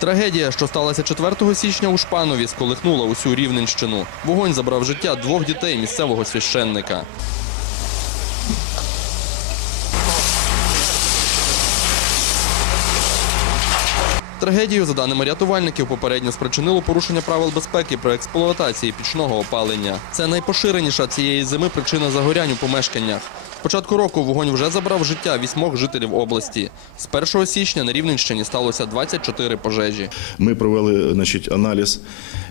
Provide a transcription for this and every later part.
Трагедія, що сталася 4 січня у Шпанові, сколихнула усю Рівненщину. Вогонь забрав життя двох дітей місцевого священника. Трагедію, за даними рятувальників, попередньо спричинило порушення правил безпеки при експлуатації пічного опалення. Це найпоширеніша цієї зими причина загорянь у помешканнях. З початку року вогонь вже забрав життя вісьмох жителів області. З 1 січня на Рівненщині сталося 24 пожежі. Ми провели значить, аналіз.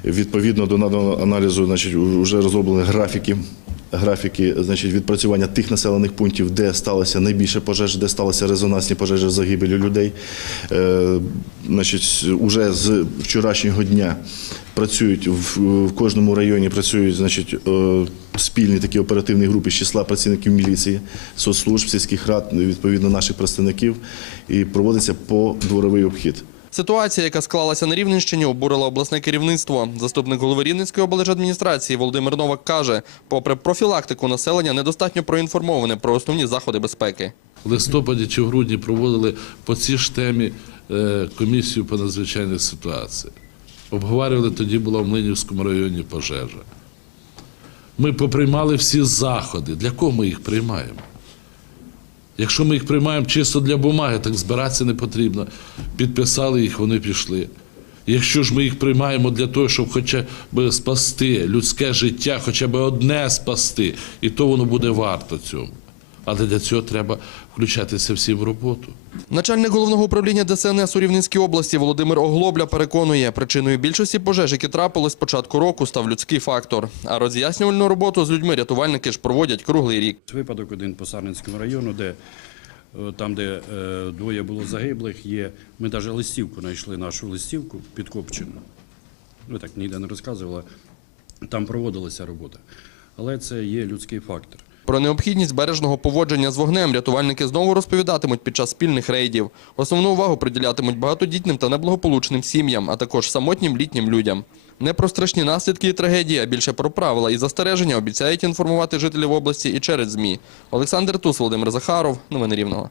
Відповідно до наданого аналізу, значить, вже розроблені графіки. Графіки значить, відпрацювання тих населених пунктів, де сталося найбільше пожеж, де сталися резонансні пожежі з загибелю людей. Е, значить, уже з вчорашнього дня працюють в, кожному районі працюють значить, е, спільні такі оперативні групи з числа працівників міліції, соцслужб, сільських рад, відповідно наших представників, і проводиться подворовий обхід. Ситуація, яка склалася на Рівненщині, обурила обласне керівництво. Заступник голови Рівненської облдержадміністрації Володимир Новак каже, попри профілактику населення недостатньо проінформоване про основні заходи безпеки. В листопаді чи в грудні проводили по цій ж темі е, комісію по надзвичайних ситуаціях. Обговорювали тоді була в Млинівському районі пожежа. Ми поприймали всі заходи. Для кого ми їх приймаємо? Якщо ми їх приймаємо чисто для бумаги, так збиратися не потрібно. Підписали їх, вони пішли. Якщо ж ми їх приймаємо для того, щоб хоча б спасти людське життя, хоча б одне спасти, і то воно буде варто цьому. Але для цього треба включатися всім в роботу. Начальник головного управління ДСНС у Рівненській області Володимир Оглобля переконує, причиною більшості пожеж, які трапились з початку року, став людський фактор. А роз'яснювальну роботу з людьми рятувальники ж проводять круглий рік. Випадок один по Сарненському району, де е, там, де е, двоє було загиблих, є. Ми навіть листівку знайшли нашу листівку підкопчену. Ну так ніде не розказувала. Там проводилася робота. Але це є людський фактор. Про необхідність бережного поводження з вогнем рятувальники знову розповідатимуть під час спільних рейдів. Основну увагу приділятимуть багатодітним та неблагополучним сім'ям, а також самотнім літнім людям. Не про страшні наслідки і трагедії, а більше про правила і застереження обіцяють інформувати жителів області і через ЗМІ. Олександр Тус, Володимир Захаров. Новини Рівного.